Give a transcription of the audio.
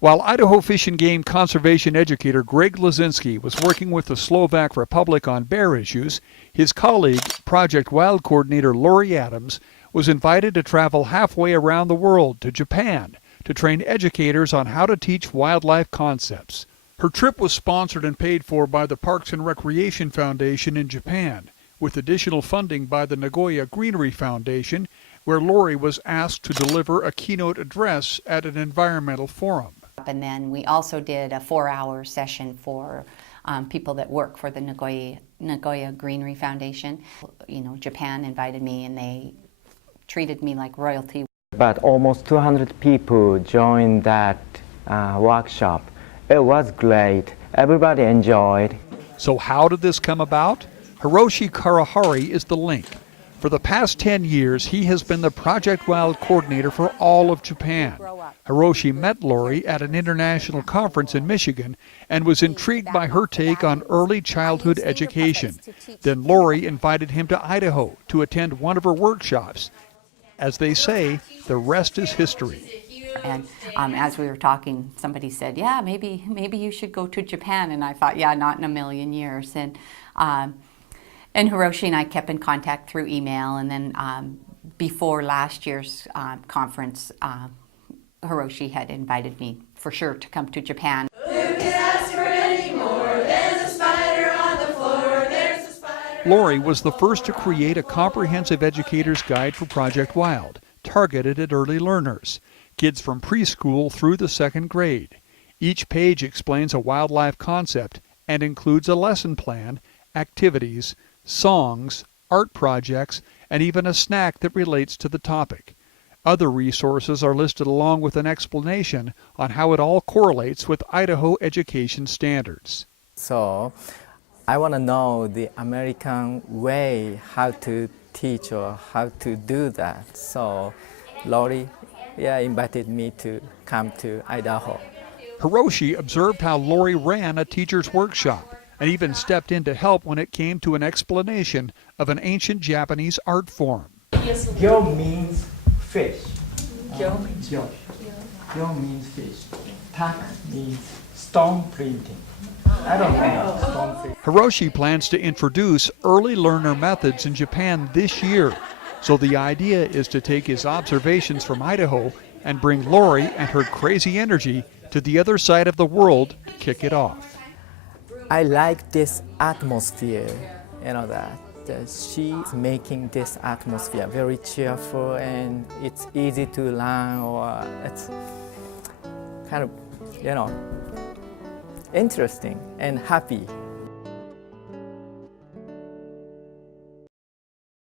While Idaho Fish and Game conservation educator Greg Lazinski was working with the Slovak Republic on bear issues, his colleague, Project Wild coordinator Lori Adams, was invited to travel halfway around the world to Japan to train educators on how to teach wildlife concepts. Her trip was sponsored and paid for by the Parks and Recreation Foundation in Japan, with additional funding by the Nagoya Greenery Foundation, where Lori was asked to deliver a keynote address at an environmental forum. And then we also did a 4-hour session for people that work for the Nagoya Greenery Foundation. You know, Japan invited me and they treated me like royalty. But almost 200 people joined that workshop. It was great. Everybody enjoyed. So how did this come about? Hiroshi Kawahara is the link. For the past 10 years, he has been the Project Wild coordinator for all of Japan. Hiroshi met Lori at an international conference in Michigan and was intrigued by her take on early childhood education. Then Lori invited him to Idaho to attend one of her workshops. As they say, the rest is history. And as we were talking, somebody said, yeah, maybe you should go to Japan. And I thought, yeah, not in a million years. And Hiroshi and I kept in contact through email. And then before last year's conference, Hiroshi had invited me for sure to come to Japan. Lori was the first to create a comprehensive educator's guide for Project Wild, targeted at early learners, kids from preschool through the 2nd grade. Each page explains a wildlife concept and includes a lesson plan, activities, songs, art projects, and even a snack that relates to the topic. Other resources are listed along with an explanation on how it all correlates with Idaho education standards. So I want to know the American way how to teach or how to do that. So Lori invited me to come to Idaho. Hiroshi observed how Lori ran a teacher's workshop and even stepped in to help when it came to an explanation of an ancient Japanese art form. Gyo means fish. Gyo means fish. Tak means stone printing. I don't know stone printing. Hiroshi plans to introduce early learner methods in Japan this year. So the idea is to take his observations from Idaho and bring Lori and her crazy energy to the other side of the world to kick it off. I like this atmosphere, that she's making this atmosphere very cheerful and it's easy to learn, or it's kind of, interesting and happy.